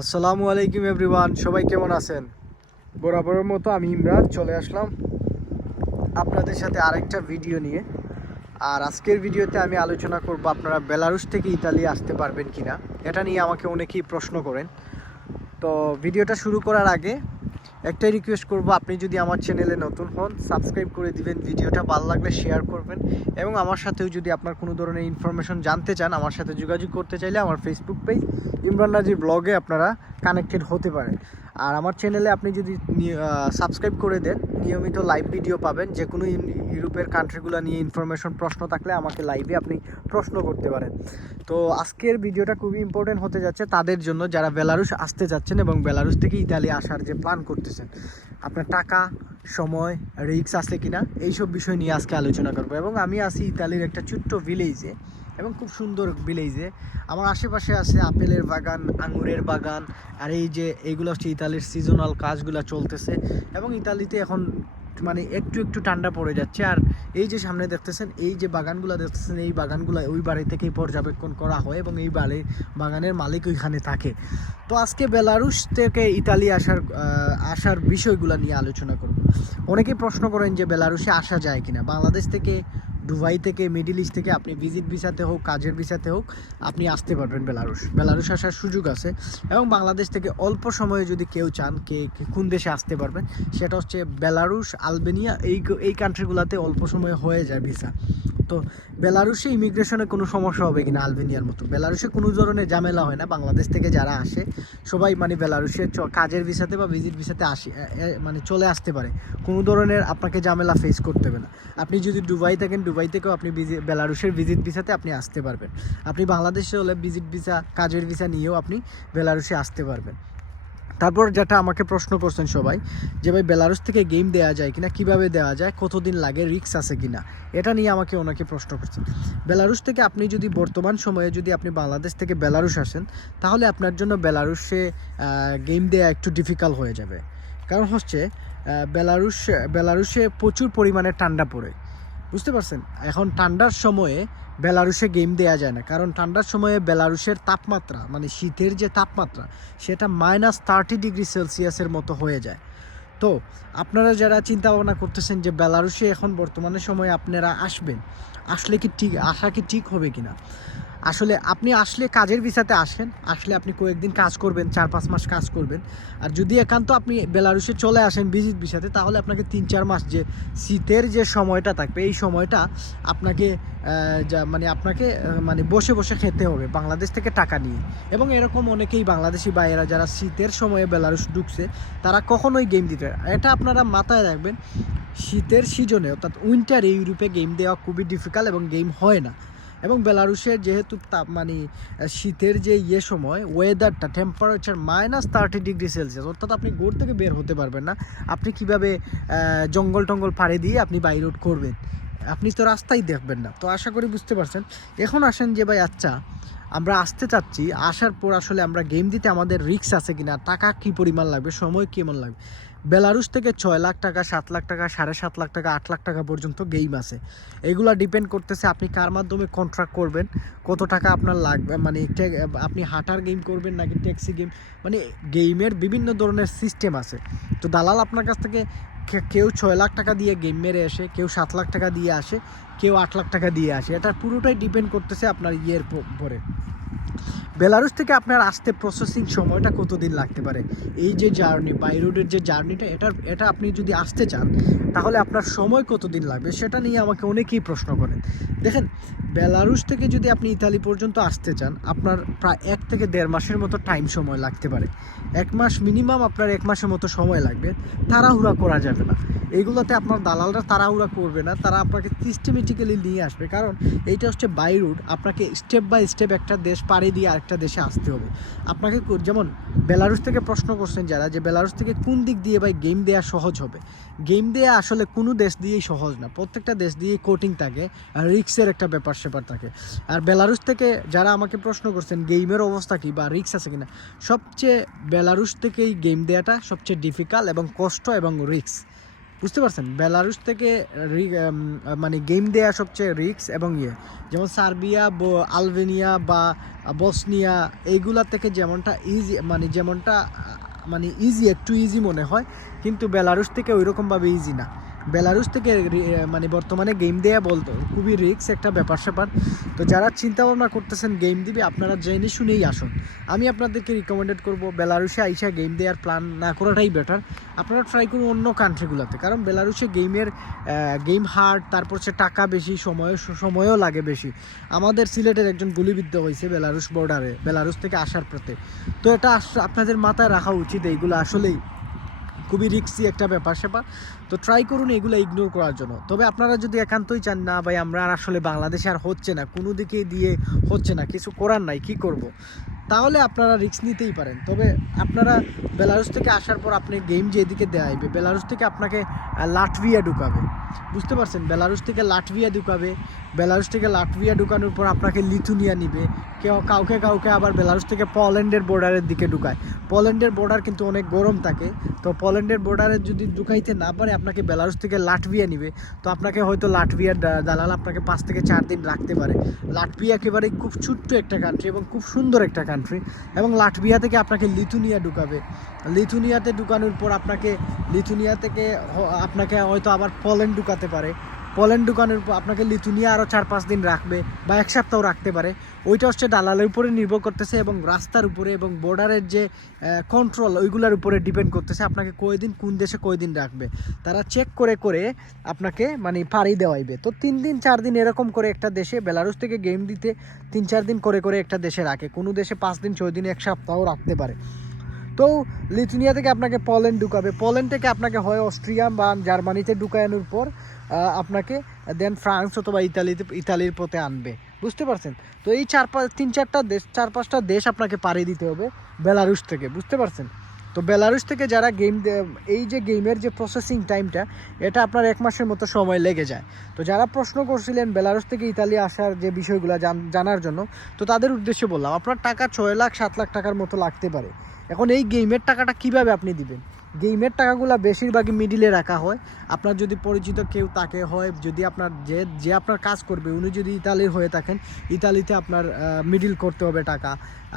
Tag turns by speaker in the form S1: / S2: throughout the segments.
S1: আসসালামু আলাইকুম এভরিওয়ান, সবাই কেমন আছেন? বরাবরের মতো আমি ইমরান, চলে আসলাম আপনাদের সাথে আরেকটা ভিডিও নিয়ে। আর আজকের ভিডিওতে আমি আলোচনা করব আপনারা বেলারুস থেকে ইতালি আসতে পারবেন কিনা, এটা নিয়ে আমাকে অনেকেই প্রশ্ন করেন। তো ভিডিওটা শুরু করার আগে একটাই রিকোয়েস্ট করব, আপনি যদি আমার চ্যানেলে নতুন হন সাবস্ক্রাইব করে দিবেন, ভিডিওটা ভালো লাগলে শেয়ার করবেন এবং আমার সাথেও যদি আপনার কোনো ধরনের ইনফরমেশন জানতে চান, আমার সাথে যোগাযোগ করতে চাইলে আমার ফেসবুক পেজ ইমরান নাজির ব্লগে আপনারা কানেক্টেড হতে পারেন। আর আমার চ্যানেলে আপনি যদি সাবস্ক্রাইব করে দেন, নিয়মিত লাইভ ভিডিও পাবেন। যে কোনো ইউরোপের কান্ট্রিগুলো নিয়ে ইনফরমেশন প্রশ্ন থাকলে আমাকে লাইভে আপনি প্রশ্ন করতে পারেন। তো আজকের ভিডিওটা খুবই ইম্পর্টেন্ট হতে যাচ্ছে তাদের জন্য, যারা বেলারুস আসতে যাচ্ছেন এবং বেলারুস থেকে ইতালি আসার যে প্ল্যান করতেছেন। আপনার টাকা, সময় রিক্স আছে কিনা, এইসব বিষয় নিয়ে আজকে আলোচনা করব। এবং আমি আছি ইতালির একটা ছোট্ট ভিলেজে এবং খুব সুন্দর ভিলেজে আমার আশেপাশে আছে আপেলের বাগান, আঙুরের বাগান, আর এই যে এইগুলো হচ্ছে ইতালির সিজনাল কাজগুলো চলতেছে এবং ইতালিতে এখন মানে একটু একটু ঠান্ডা পড়ে যাচ্ছে। আর এই যে সামনে দেখতেছেন, এই যে বাগানগুলো দেখতেছেন, এই বাগানগুলো ওই বাড়ি থেকেই পর্যবেক্ষণ করা হয় এবং এই বাড়ি, বাগানের মালিক ওইখানে থাকে। তো আজকে বেলারুশ থেকে ইতালি আসার আসার বিষয়গুলো নিয়ে আলোচনা করব। অনেকেই প্রশ্ন করেন যে বেলারুশে আসা যায় কিনা? বাংলাদেশ থেকে দুবাই থেকে, মিডিল ইস্ট থেকে, আপনি ভিজিট ভিসাতে হোক, কাজের ভিসাতে হোক, আপনি আসতে পারবেন বেলারুশ। বেলারুশ আসার সুযোগ আছে। এবং বাংলাদেশ থেকে অল্প সময়ে যদি কেউ চান, কে কোন দেশে আসতে পারবেন, সেটা হচ্ছে বেলারুশ, আলবেনিয়া, এই এই কান্ট্রিগুলোতে অল্প সময়ে হয়ে যায় ভিসা তো বেলারুশে ইমিগ্রেশনে কোনো সমস্যা হবে কিনা আলবেনিয়ার মতো? বেলারুশে কোনো ধরনের ঝামেলা হয় না, বাংলাদেশ থেকে যারা আসে, সবাই মানে বেলারুশের কাজের ভিসাতে বা ভিজিট ভিসাতে আসে মানে চলে আসতে পারে। কোনো ধরনের আপনাকে ঝামেলা ফেস করতে হবে না। আপনি যদি দুবাই থাকেন, দুবাই থেকেও আপনি বেলারুশের ভিজিট ভিসাতে আপনি আসতে পারবেন। আপনি বাংলাদেশে হলে ভিজিট ভিসা, কাজের ভিসা নিয়েও আপনি বেলারুশে আসতে পারবেন। তারপর যেটা আমাকে প্রশ্ন করছেন সবাই, যে ভাই বেলারুস থেকে গেম দেওয়া যায় কিনা, কীভাবে দেওয়া যায়, কতদিন লাগে রিক্স আছে কিনা? এটা নিয়ে আমাকে অনেকে প্রশ্ন করছেন। বেলারুস থেকে আপনি যদি বর্তমান সময়ে যদি আপনি বাংলাদেশ থেকে বেলারুস আসেন, তাহলে আপনার জন্য বেলারুসে গেম দেওয়া একটু ডিফিকাল্ট হয়ে যাবে। কারণ হচ্ছে বেলারুস বেলারুসে প্রচুর পরিমাণে ঠান্ডা পড়ে। বুঝতে পারছেন? এখন ঠান্ডার সময়ে বেলারুসে গেম দেওয়া যায় না। কারণ ঠান্ডার সময়ে বেলারুসের তাপমাত্রা মানে শীতের যে তাপমাত্রা, সেটা মাইনাস থার্টি ডিগ্রি সেলসিয়াসের মতো হয়ে যায়। তো আপনারা যারা চিন্তা ভাবনা করতেছেন যে বেলারুসে এখন বর্তমানে সময়ে আপনারা আসবেন, আসলে কি ঠিক আসা কি ঠিক হবে কিনা? আসলে আপনি আসলে কাজের ভিসাতে আসেন, আসলে আপনি কয়েকদিন কাজ করবেন, চার পাঁচ মাস কাজ করবেন। আর যদি একান্ত আপনি বেলারুসে চলে আসেন ভিজিট ভিসাতে, তাহলে আপনাকে তিন চার মাস যে শীতের যে সময়টা থাকবে, এই সময়টা আপনাকে যা মানে আপনাকে মানে বসে বসে খেতে হবে বাংলাদেশ থেকে টাকা নিয়ে। এবং এরকম অনেকেই বাংলাদেশি বাইরা যারা শীতের সময়ে বেলারুস ঢুকছে, তারা কখনোই গেম দিতে এটা আপনারা মাথায় রাখবেন, শীতের সিজনে অর্থাৎ উইন্টার ইউরোপে গেম দেওয়া খুবই ডিফিকাল্ট এবং গেম হয় না। এবং বেলারুশের যেহেতু তাপ মানে শীতের যে ইয়ে সময় ওয়েদারটা temperature minus thirty degree Celsius অর্থাৎ আপনি গোড় থেকে বের হতে পারবেন না। আপনি কীভাবে জঙ্গল টঙ্গল পাড়ে দিয়ে আপনি বাই রোড করবেন? আপনি তো রাস্তাই দেখবেন না। তো আশা করি বুঝতে পারছেন। এখন আসেন যে ভাই আচ্ছা আমরা আসতে চাচ্ছি। আসার পর আসলে আমরা গেম দিতে আমাদের রিস্ক আছে কিনা, টাকা কি পরিমাণ লাগবে, সময় কেমন লাগবে? বেলারুস থেকে ছয় লাখ টাকা, সাত লাখ টাকা, সাড়ে সাত লাখ টাকা, আট লাখ টাকা পর্যন্ত গেম আছে। এগুলা ডিপেন্ড করতেছে আপনি কার মাধ্যমে কন্ট্রাক্ট করবেন, কত টাকা আপনার লাগবে মানে আপনি হাঁটার গেম করবেন নাকি ট্যাক্সি গেম মানে গেমের বিভিন্ন ধরনের সিস্টেম আছে। তো দালাল আপনার কাছ থেকে কেউ ছয় লাখ টাকা দিয়ে গেম মেরে আসে, কেউ সাত লাখ টাকা দিয়ে আসে, কেউ আট লাখ টাকা দিয়ে আসে। এটা পুরোটাই ডিপেন্ড করতেছে আপনার ইয়ের প- উপরে বেলারুস থেকে আপনার আসতে প্রসেসিং সময়টা কতদিন লাগতে পারে? এই যে জার্নি বাই রোডের যে জার্নিটা এটা এটা আপনি যদি আসতে চান, তাহলে আপনার সময় কতদিন লাগবে? সেটা নিয়ে আমাকে অনেকেই প্রশ্ন করেন। দেখেন বেলারুস থেকে যদি আপনি ইতালি পর্যন্ত আসতে চান, আপনার প্রায় এক থেকে দেড় মাসের মতো টাইম সময় লাগতে পারে। এক মাস মিনিমাম আপনার এক মাসের মতো সময় লাগবে। তাড়াহুড়া করা যাবে না। এইগুলোতে আপনার দালালরা তাড়াহুড়া করবে না। তারা আপনাকে সিস্টেমেটিক্যালি নিয়ে আসবে। কারণ, এইটা হচ্ছে বাই রুট আপনাকে স্টেপ বাই স্টেপ একটা দেশ পাড়ি দিয়ে আরেকটা দেশে আসতে হবে। আপনাকে যেমন বেলারুস থেকে প্রশ্ন করছেন যারা যে বেলারুস থেকে কোন দিক দিয়ে ভাই গেম দেওয়া সহজ হবে? গেম দেওয়া আসলে কোনো দেশ দিয়েই সহজ না। প্রত্যেকটা দেশ দিয়েই কোটিং থাকে, আর রিক্সের একটা ব্যাপার স্যাপার থাকে। আর বেলারুস থেকে যারা আমাকে প্রশ্ন করছেন গেমের অবস্থা কী বা রিক্স আছে কিনা, সবচেয়ে বেলারুস থেকেই গেম দেওয়াটা সবচেয়ে ডিফিকাল্ট এবং কষ্ট এবং রিক্স বুঝতে পারছেন? বেলারুস থেকে মানে গেম দেয়া সবচেয়ে রিক্স এবং ইয়ে। যেমন সার্বিয়া আলবেনিয়া বা বসনিয়া, এইগুলা থেকে যেমনটা ইজি মানে যেমনটা মানে ইজি একটু ইজি মনে হয়, কিন্তু বেলারুস থেকে ওইরকমভাবে ইজি না। বেলারুস থেকে মানে বর্তমানে গেম দেয়া বলতো খুবই রিক্স একটা ব্যাপার স্যাপার। তো যারা চিন্তা ভাবনা করতেছেন গেম দিবে, আপনারা জেনে শুনেই আসুন। আমি আপনাদেরকে রিকমেন্ডেড করব বেলারুসে আইসা গেম দেওয়ার প্ল্যান না করাটাই বেটার আপনারা ট্রাই করুন অন্য কান্ট্রিগুলোতে কারণ বেলারুসে গেমের গেম হার্ড তারপর সে টাকা বেশি, সময়, সময়ও লাগে বেশি। আমাদের সিলেটের একজন গুলিবিদ্ধ হয়েছে বেলারুস বর্ডারে বেলারুস থেকে আসার পথে। তো এটা আপনাদের মাথায় রাখা উচিত, এইগুলো আসলেই। খুবই রিক্সি একটা ব্যাপার সেপার তো ট্রাই করুন এগুলো ইগনোর করার জন্য তবে আপনারা যদি একান্তই চান, না ভাই, আমরা আর আসলে বাংলাদেশে আর হচ্ছে না, কোনো দিকে দিয়ে হচ্ছে না, কিছু করার নাই, কি করব। তাহলে আপনারা রিস্ক নিতেই পারেন। তবে আপনারা বেলারুস থেকে আসার পর আপনি গেম যেদিকে দেওয়াইবে বেলারুস থেকে আপনাকে লাটভিয়া ঢুকাবে। বুঝতে পারছেন? বেলারুস থেকে লাটভিয়া ঢুকাবে। বেলারুস থেকে লাটভিয়া ঢুকানোর পর আপনাকে লিথুনিয়া নিবে। কেউ কাউকে কাউকে আবার বেলারুস থেকে পল্যান্ডের বর্ডারের দিকে ঢুকায়। পল্যান্ডের বর্ডার কিন্তু অনেক গরম থাকে। তো পল্যান্ডের বর্ডারে যদি ঢুকাইতে না পারে, আপনাকে বেলারুস থেকে লাটভিয়া নিবে। তো আপনাকে হয়তো লাটভিয়ার দালাল আপনাকে পাঁচ থেকে চার দিন রাখতে পারে। লাটভিয়া একেবারে খুব ছোট্ট একটা কান্ট্রি এবং খুব সুন্দর একটা কান্ট্রি এবং লাটভিয়া থেকে আপনাকে লিথুনিয়া ঢুকাবে। লিথুনিয়াতে ঢুকানোর পর আপনাকে, লিথুনিয়া থেকে আপনাকে হয়তো আবার পোল্যান্ড ঢুকাতে পারে। পোল্যান্ড ঢুকানোর পর আপনাকে লিথুনিয়া আরও চার পাঁচ দিন রাখবে বা এক সপ্তাহ রাখতে পারে। ওইটা হচ্ছে দালালের উপরে নির্ভর করতেছে এবং রাস্তার উপরে এবং বর্ডারের যে কন্ট্রোল ওইগুলোর উপরে ডিপেন্ড করতেছে আপনাকে কয়দিন, কোন দেশে কয়দিন রাখবে। তারা চেক করে করে আপনাকে মানে পাড়ি দেওয়াইবে। তো তিন দিন, চার দিন এরকম করে একটা দেশে বেলারুস থেকে গেম দিতে তিন চার দিন করে করে একটা দেশে রাখে। কোনো দেশে পাঁচ দিন, ছয় দিন এক সপ্তাহ রাখতে পারে। তো লিথুনিয়া থেকে আপনাকে পোল্যান্ড ঢুকাবে। পোল্যান্ড থেকে আপনাকে হয় অস্ট্রিয়া বা জার্মানিতে ঢুকানোর পর আপনাকে দেন ফ্রান্স অথবা ইতালিতে, ইতালির পথে আনবে। বুঝতে পারছেন? তো এই চার পাঁচ, তিন চারটা দেশ, চার পাঁচটা দেশ আপনাকে পাড়ি দিতে হবে বেলারুস থেকে, বুঝতে পারছেন? তো বেলারুস থেকে যারা গেম এই যে গেমের যে প্রসেসিং টাইমটা এটা আপনার এক মাসের মতো সময় লেগে যায়। তো যারা প্রশ্ন করছিলেন বেলারুস থেকে ইতালি আসার যে বিষয়গুলো জানার জন্য, তো তাদের উদ্দেশ্যে বললাম, আপনার টাকা ছয় লাখ, সাত লাখ টাকার মতো লাগতে পারে। এখন এই গেমের টাকাটা কীভাবে আপনি দিবেন? গেমের টাকাগুলো বেশিরভাগই মিডিলে রাখা হয়। আপনার যদি পরিচিত কেউ তাকে হয়, যদি আপনার যে যে আপনার কাজ করবে, উনি যদি ইতালির হয়ে থাকেন, ইতালিতে আপনার মিডিল করতে হবে টাকা।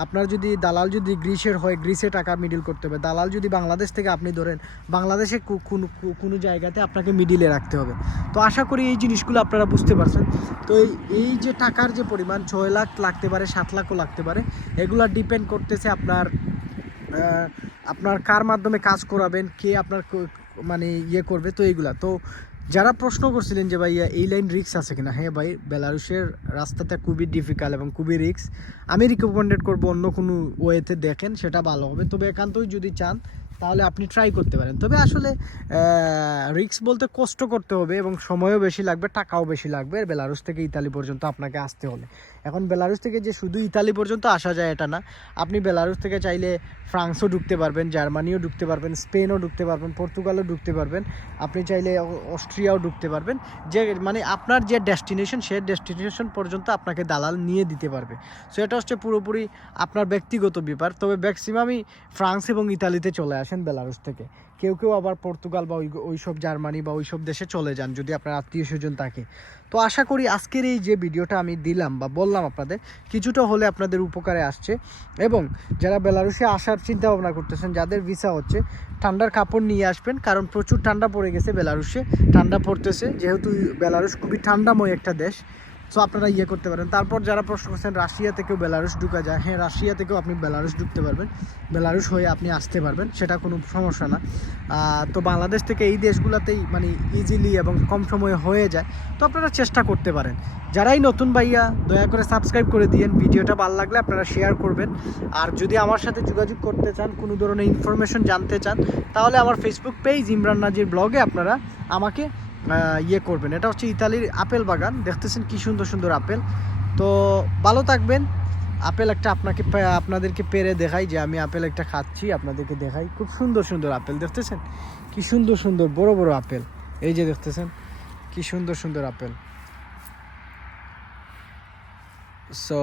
S1: আপনার যদি দালাল যদি গ্রিসের হয়, গ্রিসে টাকা মিডিল করতে হবে। দালাল যদি বাংলাদেশ থেকে আপনি ধরেন, বাংলাদেশে কোনো কোনো জায়গাতে আপনাকে মিডিলে রাখতে হবে। তো আশা করি এই জিনিসগুলো আপনারা বুঝতে পারছেন। তো এই যে টাকার যে পরিমাণ ছয় লাখ লাগতে পারে, সাত লাখও লাগতে পারে, এগুলো ডিপেন্ড করতেছে আপনার আপনার কার মাধ্যমে কাজ করাবেন, কে আপনার মানে ইয়ে করবে, তো এইগুলা। তো যারা প্রশ্ন করছিলেন যে ভাইয়া এই লাইন রিক্স আছে কিনা হ্যাঁ ভাই, বেলারুশের রাস্তাটা খুবই ডিফিকাল্ট এবং খুবই রিক্স আমি রিকমেন্ডেড করব অন্য কোনো ওয়েতে দেখেন, সেটা ভালো হবে। তবে একান্তই যদি চান তাহলে আপনি ট্রাই করতে পারেন। তবে আসলে রিক্স বলতে কষ্ট করতে হবে এবং সময়ও বেশি লাগবে, টাকাও বেশি লাগবে। বেলারুস থেকে ইতালি পর্যন্ত আপনাকে আসতে হলে এখন বেলারুস থেকে যে শুধু ইতালি পর্যন্ত আসা যায় এটা না, আপনি বেলারুস থেকে চাইলে ফ্রান্সও ঢুকতে পারবেন, জার্মানিও ঢুকতে পারবেন, স্পেনও ঢুকতে পারবেন, পর্তুগালও ঢুকতে পারবেন। আপনি চাইলে অস্ট্রিয়াও ঢুকতে পারবেন। যে মানে আপনার যে ডেস্টিনেশন সে ডেস্টিনেশন পর্যন্ত আপনাকে দালাল নিয়ে দিতে পারবে। সো এটা হচ্ছে পুরোপুরি আপনার ব্যক্তিগত ব্যাপার। তবে ম্যাক্সিমামই ফ্রান্স এবং ইতালিতে চলে আসেন বেলারুস থেকে। কেউ কেউ আবার পর্তুগাল বা ওই ওইসব জার্মানি বা ওইসব দেশে চলে যান যদি আপনার আত্মীয় স্বজন থাকে। তো আশা করি আজকের এই যে ভিডিওটা আমি দিলাম বা বললাম আপনাদের, কিছুটা হলে আপনাদের উপকারে আসছে। এবং যারা বেলারুসে আসার চিন্তা ভাবনা করতেছেন, যাদের ভিসা হচ্ছে, ঠান্ডার কাপড় নিয়ে আসবেন, কারণ প্রচুর ঠান্ডা পড়ে গেছে বেলারুসে ঠান্ডা পড়তেছে, যেহেতু বেলারুস খুবই ঠান্ডাময় একটা দেশ। সো আপনারা ইয়ে করতে পারেন। তারপর যারা প্রশ্ন করছেন, রাশিয়া থেকেও বেলারুস ঢুকা যায়। হ্যাঁ রাশিয়া থেকেও আপনি বেলারুস ঢুকতে পারবেন। বেলারুস হয়ে আপনি আসতে পারবেন, সেটা কোনো সমস্যা না। তো বাংলাদেশ থেকে এই দেশগুলোতেই মানে ইজিলি এবং কম সময়ে হয়ে যায়। তো আপনারা চেষ্টা করতে পারেন। যারাই নতুন ভাইয়া, দয়া করে সাবস্ক্রাইব করে দিয়েন। ভিডিওটা ভালো লাগলে আপনারা শেয়ার করবেন। আর যদি আমার সাথে যোগাযোগ করতে চান, কোনো ধরনের ইনফরমেশন জানতে চান, তাহলে আমার ফেসবুক পেজ ইমরান নাজির ব্লগে আপনারা আমাকে ইয়ে করবেন। এটা হচ্ছে ইতালির আপেল বাগান। দেখতেছেন কি সুন্দর সুন্দর আপেল। তো ভালো থাকবেন। আপেল একটা আপনাকে আপনাদেরকে পেরে দেখাই যে আমি আপেল একটা খাচ্ছি, আপনাদেরকে দেখাই। খুব সুন্দর সুন্দর আপেল, দেখতেছেন? কি সুন্দর সুন্দর, বড় বড় আপেল। এই যে দেখতেছেন, কি সুন্দর সুন্দর আপেল। সো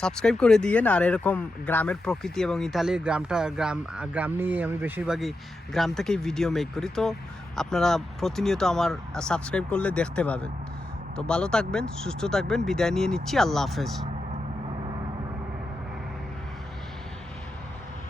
S1: সাবস্ক্রাইব করে দিয়েন। আর এরকম গ্রামের প্রকৃতি এবং ইতালির গ্রামটা, গ্রাম গ্রাম নিয়ে আমি বেশিরভাগই, গ্রাম থেকেই ভিডিও মেক করি। তো আপনারা প্রতিনিয়ত আমার সাবস্ক্রাইব করলে দেখতে পাবেন। তো ভালো থাকবেন, সুস্থ থাকবেন, বিদায় নিয়ে নিচ্ছি, আল্লাহ হাফেজ।